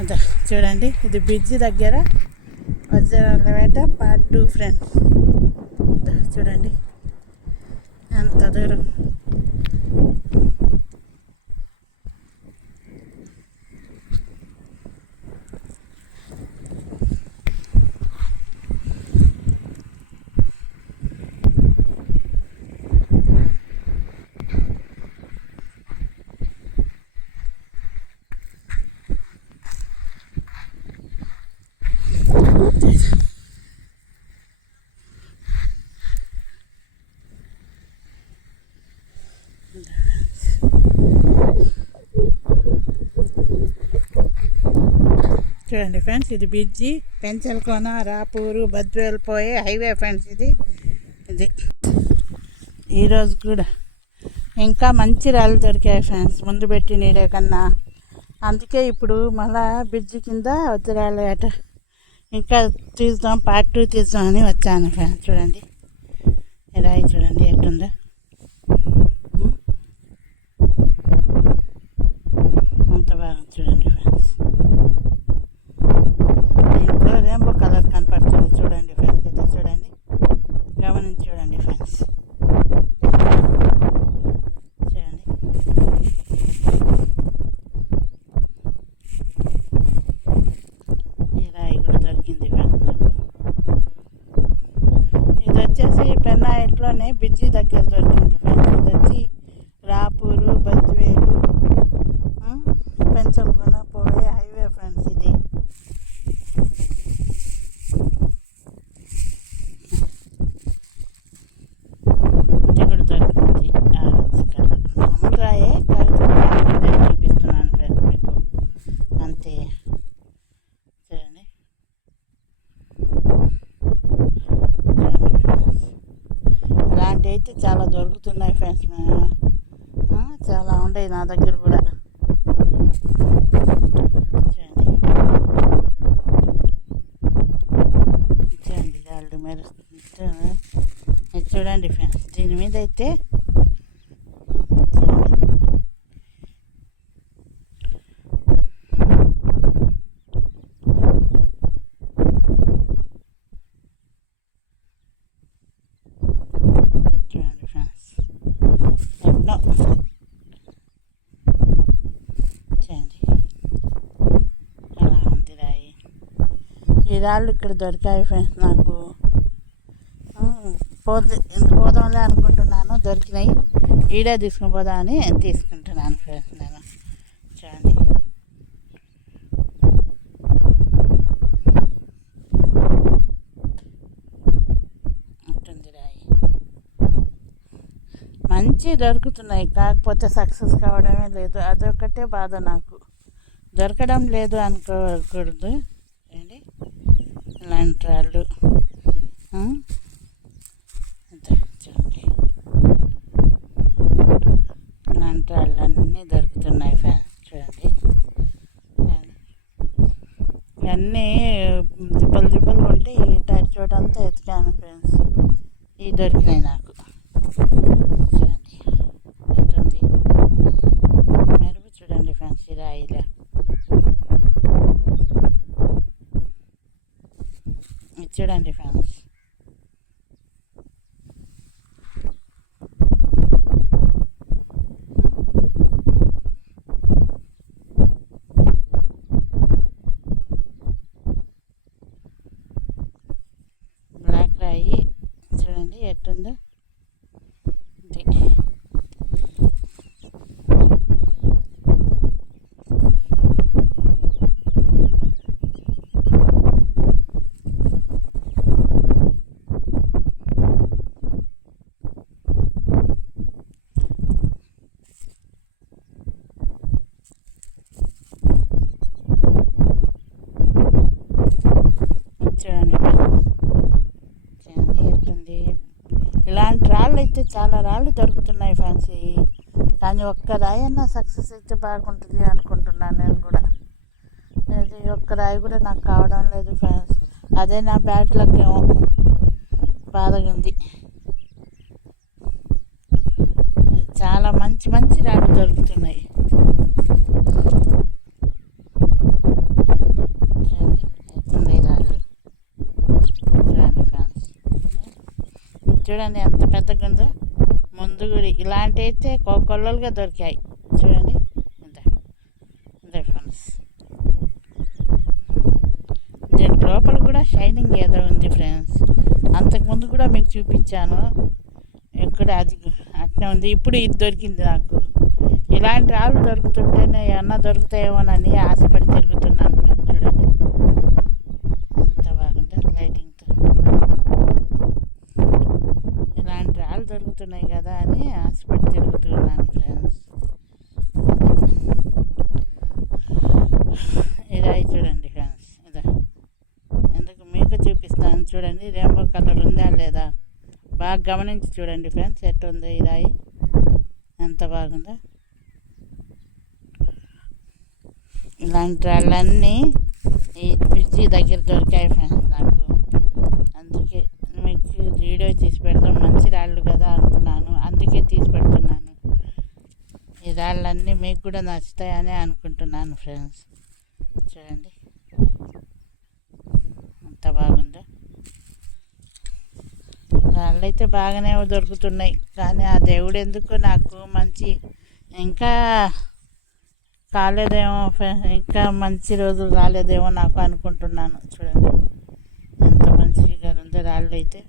అదా చూడండి, ఇది బ్రిడ్జి దగ్గర వజ్రాల వేట పార్ట్ 2 ఫ్రెండ్స్. చూడండి ఎంత దూరం. చూడండి ఫ్రెండ్స్, ఇది బ్రిడ్జి పెంచలకోన రాపూరు బద్వేలు పోయే హైవే ఫ్రెండ్స్. ఇది ఈరోజు కూడా ఇంకా మంచి రాళ్ళు దొరికాయి ఫ్రెండ్స్, ముందు పెట్టి నీడే కన్నా. అందుకే ఇప్పుడు మళ్ళా బ్రిడ్జి కింద వజ్రాల వేట ఇంకా తీద్దాం, పార్ట్ 2 తీద్దామని వచ్చాను ఫ్రెండ్స్. చూడండి రాయి, చూడండి ఎట్టుందో. అంత బాగా చూడండి ఫ్రెండ్స్. దీంట్లో రెయిన్బో కలర్ కనపడుతుంది చూడండి ఫ్రెండ్స్. ఇది చూడండి, గమనించి చూడండి ఫ్రెండ్స్. చూడండి ఈ రాయి కూడా దొరికింది ఫ్రెండ్స్ నాకు. ఇది వచ్చేసి పెన్నాయిట్లోనే బ్రిడ్జి దగ్గర దొరికింది ఫ్రెండ్స్. ఇది వచ్చి రాపూరు బద్వేలు పెంచలకోన పోయే హైవే ఫ్రెండ్స్. ఇది కూడా దొరికింది ఆరెంజ్ కలర్. మామూలు రాయే కాకపోతే చూపిస్తున్నాను ఫ్రెండ్స్ మీకు, అంతే. చూడండి ఇలాంటివి అయితే చాలా దొరుకుతున్నాయి ఫ్రెండ్స్. చాలా ఉండేవి నా దగ్గర కూడా. చూడండి రాళ్ళు మెరుస్తుంది. చూడండి ఫ్రెండ్స్, దీని మీద అయితే చూడండి ఫ్రెండ్స్ ఎట్లా. చూడండి అలా ఉంది రాయి. ఈ రాళ్ళు ఇక్కడ దొరికాయి ఫ్రెండ్స్ నాకు. పోదాంలే అనుకుంటున్నాను, దొరికినాయి. ఈడే తీసుకుని పోదామని తీసుకుంటున్నాను ఫ్రెండ్స్ నేను. చూడండి ఉంటుంది రాయి. మంచి దొరుకుతున్నాయి, కాకపోతే సక్సెస్ కావడమే లేదు. అదొకటే బాధ నాకు, దొరకడం లేదు అనుకోకూడదు. ఏంటి ఇలాంటి రాళ్ళు చూడండి, ఇలాంటి రాళ్ళన్నీ దొరుకుతున్నాయి ఫ్రెండ్స్. చూడండి ఇవన్నీ దిబ్బలు ఉంటే ఈ టైర్ చోటంతా ఎతికాను ఫ్రెండ్స్. ఇవి దొరికినాయి నాకు. చూడండి ఎట్టుంది మెరుపు. చూడండి ఫ్రెండ్స్ ఈ రాయిలో. చూడండి ఫ్రెండ్స్ బ్లాక్ రాయి. చూడండి ఎట్టుందో. ఇలాంటి రాళ్ళు అయితే చాలా రాళ్ళు దొరుకుతున్నాయి ఫ్రెండ్స్. కానీ ఒక్క రాయి అన్నా సక్సెస్ అయితే బాగుంటుంది అనుకుంటున్నాను నేను కూడా. ఇది ఒక్క రాయి కూడా నాకు కావడం లేదు ఫ్రెండ్స్. అదే నా బ్యాడ్ లక్ ఏమో, బాధగా ఉంది. చాలా మంచి మంచి రాళ్ళు దొరుకుతున్నాయి. చూడండి ఎంత పెద్దగా ఉందో. ముందు కూడా ఇలాంటి అయితే కొల్లలుగా దొరికాయి చూడండి. ఇదే ఫ్రెండ్స్, దీని లోపల కూడా షైనింగ్ ఏదో ఉంది ఫ్రెండ్స్. అంతకుముందు కూడా మీకు చూపించాను, ఇక్కడ అది అట్నే ఉంది. ఇప్పుడు ఇది దొరికింది నాకు. ఇలాంటి రాళ్ళు దొరుకుతుంటేనే ఏమన్నా దొరుకుతాయేమోనని ఆశపడి తిరుగుతున్నాను ఫ్రెండ్స్. చూడండి ఎంత బాగుందో లైటింగ్తో. ఇలాంటి రాళ్ళు దొరుకుతున్నాయి కదా అని ఆశపడి తిరుగుతున్నాను ఫ్రెండ్స్. ఇలా చూడండి ఫ్రెండ్స్, ఇదా ఎందుకు మీకు చూపిస్తాను చూడండి. రెయిన్బో కలర్ ఉందా లేదా బాగా గమనించి చూడండి ఫ్రెండ్స్. ఎట్టుంది ఈ రాయి, ఎంత బాగుందో. ఇలాంటి రాళ్ళన్నీ ఈ బ్రిడ్జి దగ్గర దొరికాయి ఫ్రెండ్స్ నాకు. అందుకే మీకు వీడియో తీసి పెడతాం, మంచి రాళ్ళు కదా అనుకున్నాను, అందుకే తీసి పెడుతున్నాను. ఈ రాళ్ళన్నీ మీకు కూడా నచ్చుతాయని అనుకుంటున్నాను ఫ్రెండ్స్. చూడండి ఎంత బాగుందో. రాళ్ళు అయితే బాగానే దొరుకుతున్నాయి, కానీ ఆ దేవుడు ఎందుకు నాకు మంచి ఇంకా కాలేదేమో, ఇంకా మంచి రోజులు రాలేదేమో నాకు అనుకుంటున్నాను. చూడండి ఎంత మంచిగా ఉందో రాళ్ళు అయితే.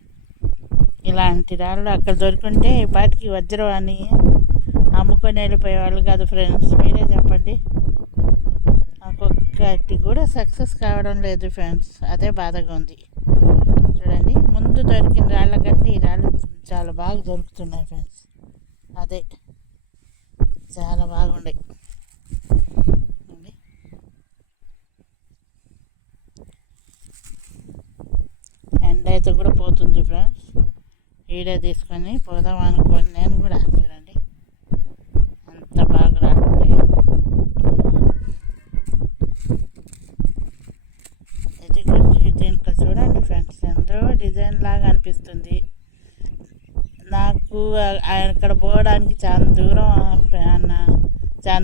ఇలాంటి రాళ్ళు అక్కడ దొరికింటే ఈ పాటికి వజ్రం అని అమ్ముకొని వెళ్ళిపోయేవాళ్ళు కాదు ఫ్రెండ్స్. మీరే చెప్పండి. ఒక్కొక్కటి కూడా సక్సెస్ కావడం లేదు ఫ్రెండ్స్, అదే బాధగా ఉంది. చూడండి ముందు దొరికిన రాళ్ళ కంటే ఈ రాళ్ళు చాలా బాగా దొరుకుతున్నాయి ఫ్రెండ్స్. అదే చాలా బాగుండే. ఎండ అయితే కూడా పోతుంది ఫ్రెండ్స్. వీడియో తీసుకొని పోదాం అనుకోని నేను కూడా. చూడండి అంత బాగా రాకుండే. ఇది దీంట్లో చూడండి ఫ్రెండ్స్, ఎంతో డిజైన్ లాగా అనిపిస్తుంది నాకు. అక్కడ పోవడానికి చాలా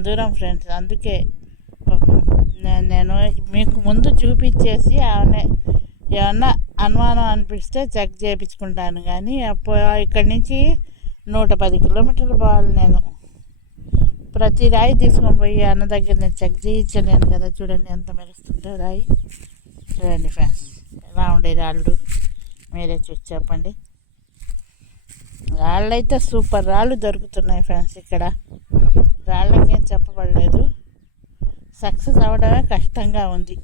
దూరం ఫ్రెండ్స్. అందుకే నేను మీకు ముందు చూపించేసి ఏమన్నా అనుమానం అనిపిస్తే చెక్ చేయించుకుంటాను. కానీ ఇక్కడి నుంచి 110 కిలోమీటర్లు పోవాలి నేను. ప్రతి రాయి తీసుకొని పోయి అన్న దగ్గర నేను చెక్ చేయించలేను కదా. చూడండి ఎంత మెరుస్తుందో రాయి. చూడండి ఫ్రెండ్స్ ఎలా ఉండే రాళ్ళు, మీరే చూసి చెప్పండి. రాళ్ళు అయితే సూపర్ రాళ్ళు దొరుకుతున్నాయి ఫ్రెండ్స్. ఇక్కడ రాళ్ళకేం చెప్పబడలేదు, సక్సెస్ అవ్వడమే కష్టంగా ఉంది.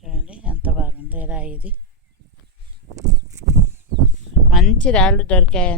చూడండి ఎంత బాగుంది రాయి. ఇది మంచి రాళ్ళు దొరికాయి.